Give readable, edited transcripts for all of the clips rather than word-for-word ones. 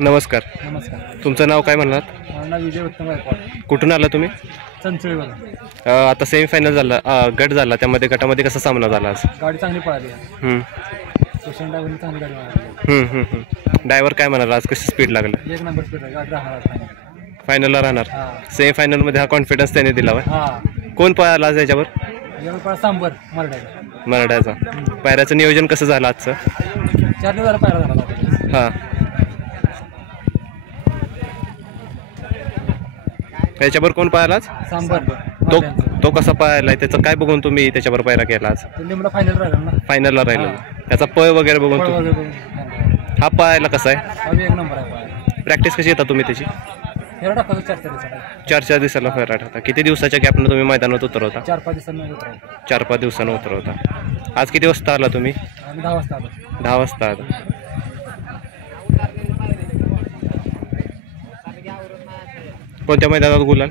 नमस्कार. नमस्कार. तुमचं नाव काय म्हणलात? माझं नाव विजय उत्तम गायकवाड. कुठून आला तुम्ही? चंचळीवर. आता सेमीफायनल झाला, गट झाला, त्यामध्ये गटामध्ये कसा सामना झाला आज? गाडी चांगली पळाली आहे. हम्म. स्टेशन ड्रायव्हरने चांगली गाडी मारली. ड्रायव्हर काय म्हणाला आज, कशी स्पीड लागलं? एक नंबर स्पीड आहे. गाडी राहणार. फायनलला राहणार. हां सेमीफायनलमध्ये हा कॉन्फिडन्स त्याने दिला होय. हां. कोण पळाला आज याच्यावर? यावर पळा सांबर मराठा. मराठ्याचा. पायऱ्याचं नियोजन कसं झालं आजचं? 4 दिवसाला पायरा झाला. हां. त्याच्यावर कोण पळाला आज? सांबर तो कसा पळाला, त्याचं काय बघून तुम्ही त्याच्यावर पायरा केला आज? लिमला फायनल राहिला ना. फायनलला राहिला. त्याचा पळ वगैरे बघून पळ तुम्ही वगैरे हा पळायला कसा आहे? आम्ही एक नंबर आहे पाय. प्रॅक्टिस कशी येतात तुम्ही त्याची? फेरा टाकतो 4 दिवसाला. 4 दिवसाला फेरा टाकता. किती दिवसाच्या गॅपनं तुम्ही मैदानात उतरवता? 4-5 दिवसांनी उतरायचं. 4-5 दिवसानं उतरवता. आज किती वाजता आला तुम्ही? आम्ही 10 वाजता आलो. 10 वाजता आला. कोणत्या मैदानात गुलाल?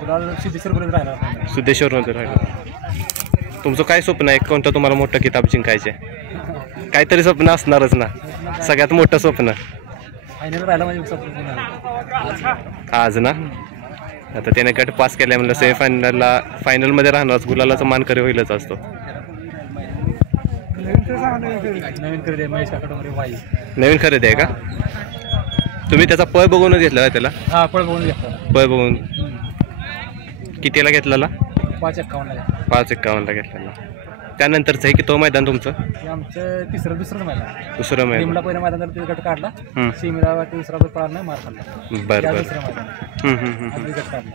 गुलाल सिद्धेश्वरपर्यंत राहिला. सिद्धेश्वरमध्ये राहिला. तुमचं काय स्वप्न आहे? कोणतं तुम्हाला मोठं किताब जिंकायचे? काहीतरी स्वप्न असणारच ना, सगळ्यात मोठं स्वप्न. फायनल राहिला म्हणजे स्वप्न आज ना. आता त्याने गट पास केल्या म्हणलं सेमीफायनलला फायनलमध्ये राहणारच, गुलालाचा मानकरी होईलच असतो. नवीन खरेदी महेश काकडे वाई. नवीन खरेदी आहे का? तुम्ही त्याचा पळ बघूनच घेतला त्याला? हा पळ बघून घेतला. पळ बघून कितीला घेतलेला? 551ला. 551ला घेतलेला. त्यानंतरचं आहे की तो मैदान तुमचं? आमचं दुसरं मैदान. दुसरं मैदान. लिमला पहिल्या मैदानात गट काढला. सीमेला दुसरा पळाला नाही, मार खाल्ला. बरं दुसरं मैदान गट काढला.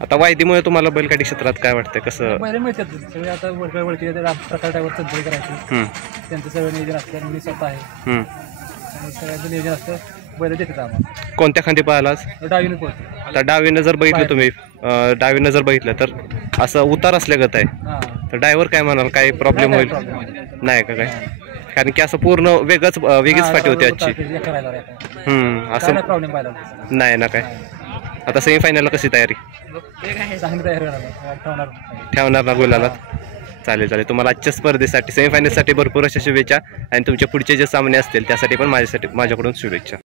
आता वायदीमुळे तुम्हाला बैलगाडी क्षेत्रात काय वाटतं, कसं? पहिले मिळतात सगळे. आता ओळखी प्रकार ड्रायव्हर चंचळी करायचं, त्यांचं सगळं नियोजन असतं. मी स्वतः आहे आणि सगळ्यांचं नियोजन असतं. बैल देतात आम्हाला. कोणत्या खांदी पाहिला आज? डावीने पळतो. आता डावीनं जर बघितलं तुम्ही, डावीनं जर बघितलं तर असं उतार असल्यागत आहे. हां. तर ड्रायव्हर काय म्हणाल, काही प्रॉब्लेम होईल? नाही का काय? कारण की असं पूर्ण वेगळीच फाटी होती आजची. असं प्रॉब्लेम पाहिला नाही ना काय? आता सेमीफायनलला कशी तयारी? चांगली तयारी करायला ठेवणार ना गुलाला? चालेल चालेल. तुम्हाला आजच्या स्पर्धेसाठी सेमीफायनलसाठी भरपूर अशा शुभेच्छा आणि तुमचे पुढचे जे सामने असतील त्यासाठी पण माझ्याकडून शुभेच्छा.